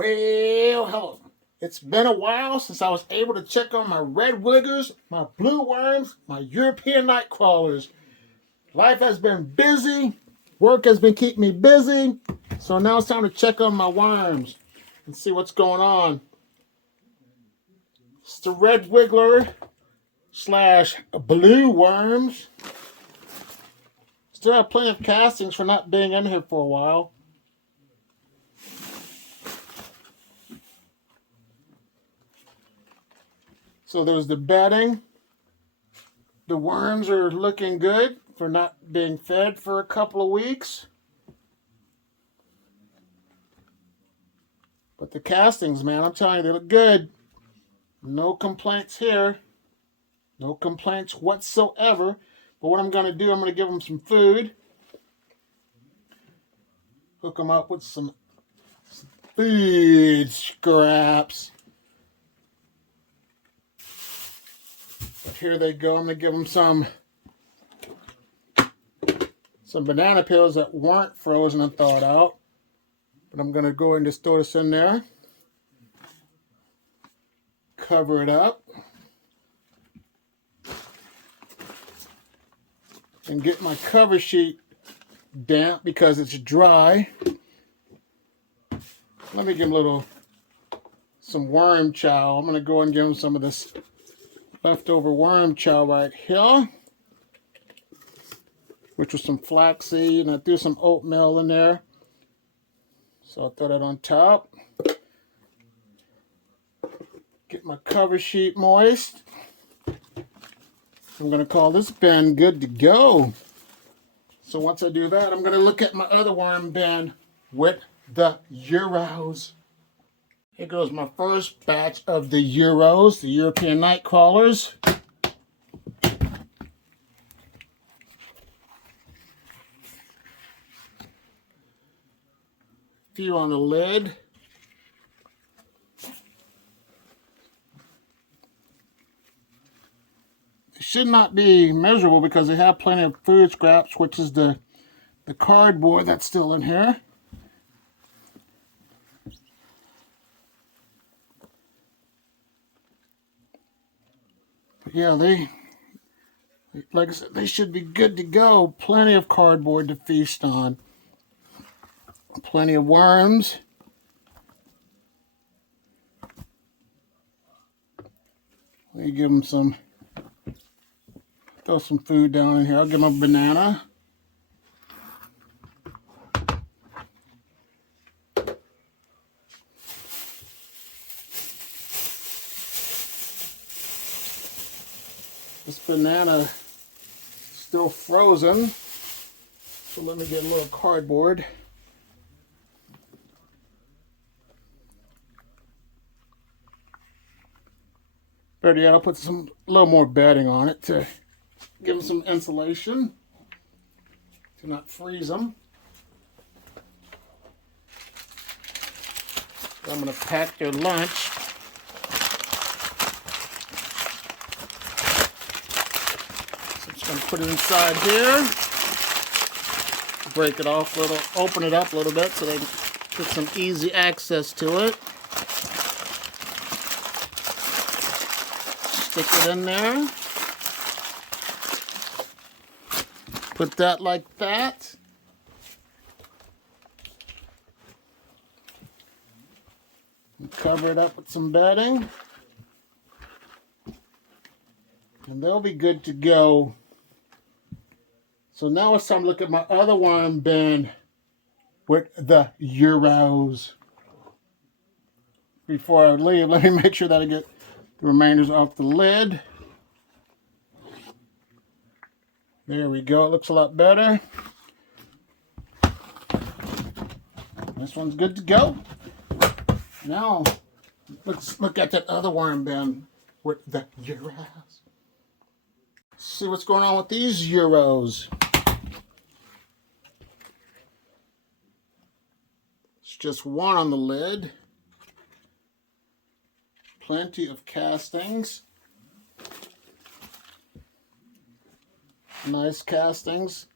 Well, hello. It's been a while since I was able to check on my red wiggers, my blue worms, my European night crawlers. Life has been busy. Work has been keeping me busy. So now it's time to check on my worms and see what's going on. It's the red wiggler slash blue worms. Still have plenty of castings for not being in here for a while. So there's the bedding. The worms are looking good for not being fed for a couple of weeks. But the castings, man, I'm telling you, they look good. No complaints here. No complaints whatsoever. But what I'm going to do, I'm going to give them some food. Hook them up with some food scraps. But here they go. I'm going to give them some banana peels that weren't frozen and thawed out. But I'm going to go and just throw this in there. Cover it up. And get my cover sheet damp because it's dry. Let me give them some worm chow. I'm going to go and give them some of this leftover worm chow right here, which was some flaxseed, and I threw some oatmeal in there. So I'll throw that on top. Get my cover sheet moist. I'm going to call this bin good to go. So once I do that, I'm going to look at my other worm bin with the Euros. Here goes my first batch of the Euros, the European night crawlers. Few on the lid. It should not be miserable because they have plenty of food scraps, which is the cardboard that's still in here. But yeah, like I said, they should be good to go. Plenty of cardboard to feast on. Plenty of worms. Let me give them some, throw some food down in here. I'll give them a banana. This banana is still frozen, so let me get a little cardboard. Better yet, I'll put a little more bedding on it to give them some insulation, to not freeze them. I'm going to pack their lunch. I'm going to put it inside here, break it off a little, open it up a little bit so they can get some easy access to it. Stick it in there. Put that like that. And cover it up with some bedding. And they'll be good to go. So now it's time to look at my other worm bin with the Euros. Before I leave, let me make sure that I get the remainders off the lid. There we go. It looks a lot better. This one's good to go. Now, let's look at that other worm bin with the Euros. See what's going on with these Euros. It's just one on the lid. Plenty of castings. Nice castings.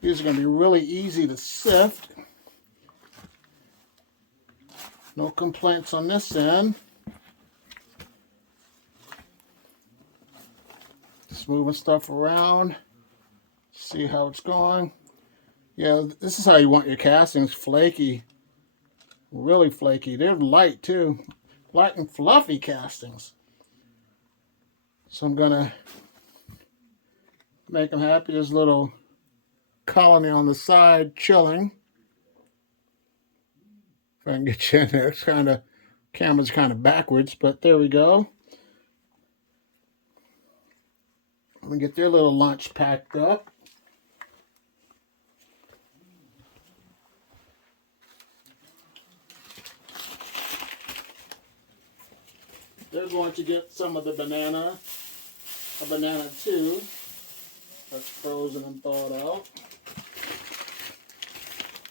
These are going to be really easy to sift. No complaints on this end. Just moving stuff around. See how it's going. Yeah, this is how you want your castings, flaky. Really flaky. They're light too. Light and fluffy castings. So I'm gonna make them happy. There's a little colony on the side chilling. If I can get you in there, it's kind of, camera's kind of backwards, but there we go. I'm gonna get their little lunch packed up. They're going to get some of the banana, a banana too. That's frozen and thawed out.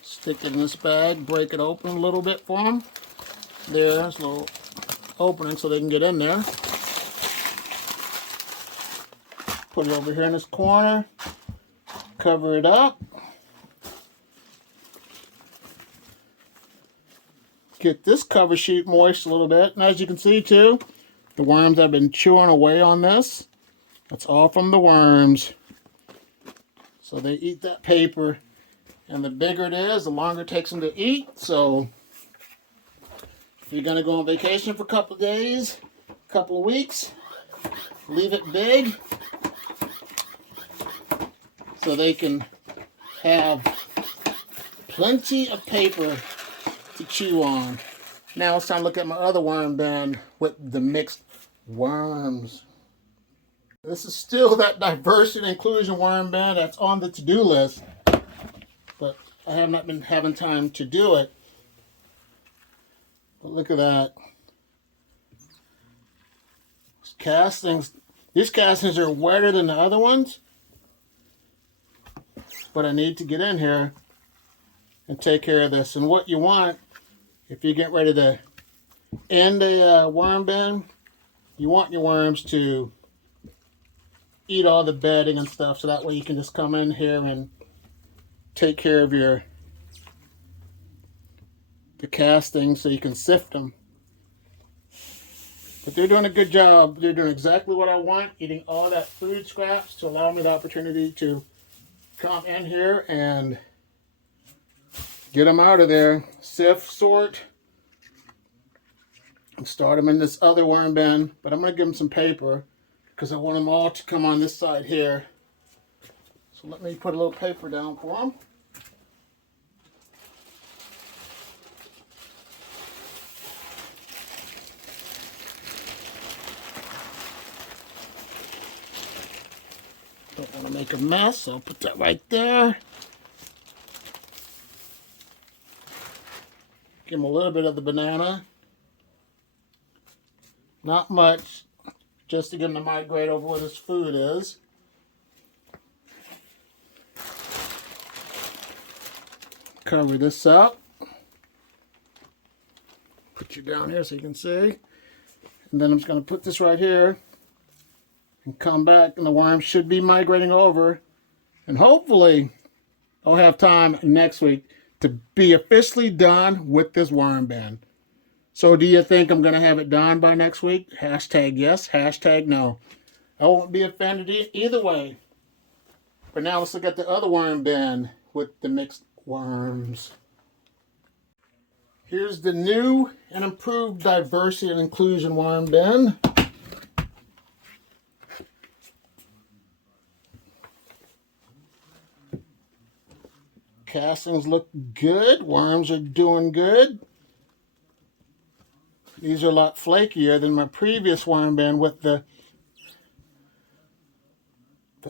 Stick it in this bag, break it open a little bit for them. There's a little opening so they can get in there. Put it over here in this corner. Cover it up. Get this cover sheet moist a little bit. And as you can see too, the worms have been chewing away on this. That's all from the worms. So they eat that paper. And the bigger it is, the longer it takes them to eat. So if you're going to go on vacation for a couple of days, a couple of weeks, leave it big so they can have plenty of paper to chew on. Now it's time to look at my other worm bin with the mixed worms. This is still that diversity and inclusion worm bin that's on the to-do list, but I have not been having time to do it. But look at that. These castings are wetter than the other ones, but I need to get in here and take care of this. And what you want, if you get ready to end a worm bin, you want your worms to eat all the bedding and stuff, so that way you can just come in here and take care of the castings so you can sift them. But they're doing a good job. They're doing exactly what I want, eating all that food scraps to allow me the opportunity to come in here and get them out of there, sift, sort, and start them in this other worm bin. But I'm going to give them some paper because I want them all to come on this side here. So let me put a little paper down for them. Don't want to make a mess, so I'll put that right there. Give him a little bit of the banana. Not much, just to get him to migrate over where his food is. Cover this up. Put you down here so you can see. And then I'm just going to put this right here and come back, and the worms should be migrating over. And hopefully I'll have time next week to be officially done with this worm bin. So do you think I'm going to have it done by next week? Hashtag yes, hashtag no. I won't be offended either way. But now let's look at the other worm bin with the mixed worms. Here's the new and improved diversity and inclusion worm bin. Castings look good. Worms are doing good. These are a lot flakier than my previous worm bin with the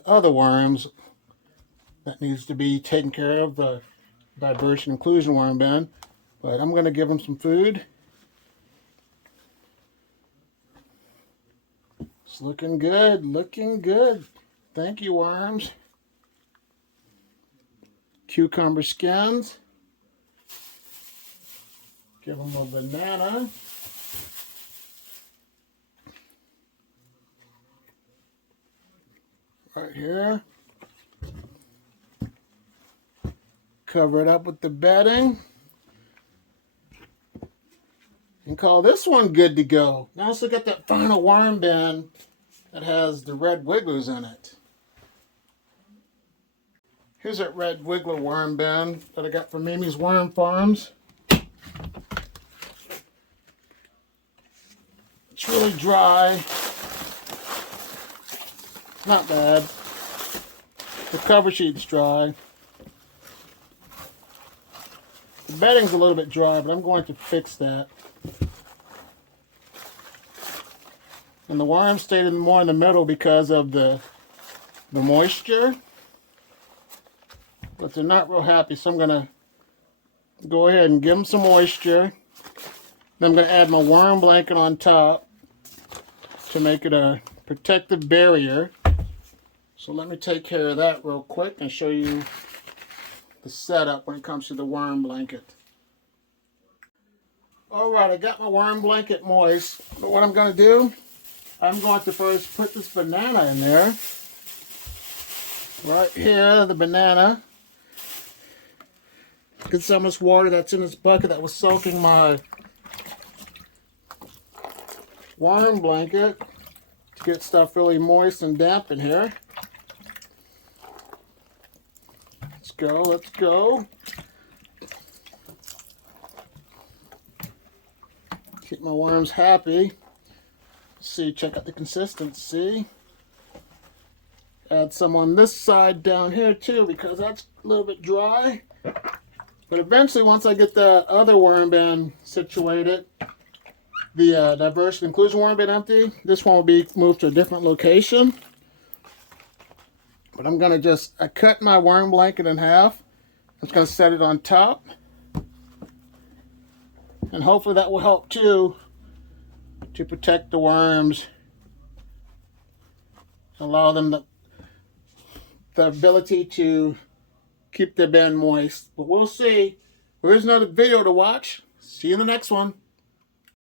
other worms that needs to be taken care of, the diversity and inclusion worm bin. But I'm going to give them some food. It's looking good, looking good. Thank you, worms. Cucumber skins. Give them a banana. Right here. Cover it up with the bedding. and call this one good to go. Now let's look at that final worm bin that has the red wigglers in it. Here's that red wiggler worm bin that I got from Mimi's Worm Farms. It's really dry. Not bad. The cover sheet's dry. The bedding's a little bit dry, but I'm going to fix that. And the worms stayed more in the middle because of the moisture. But they're not real happy, so I'm going to go ahead and give them some moisture. Then I'm going to add my worm blanket on top to make it a protective barrier. So let me take care of that real quick and show you the setup when it comes to the worm blanket. Alright, I got my worm blanket moist, but what I'm going to do, I'm going to first put this banana in there. Right here, the banana. Get some of this water that's in this bucket that was soaking my worm blanket to get stuff really moist and damp in here. Let's go, let's go. Keep my worms happy. See, check out the consistency. Add some on this side down here too because that's a little bit dry. But eventually, once I get the other worm bin situated, the diversity inclusion worm bin empty, this one will be moved to a different location. But I'm going to I cut my worm blanket in half. I'm just going to set it on top. And hopefully that will help too to protect the worms. Allow them the ability to keep their bin moist. But we'll see. There is another video to watch. See you in the next one.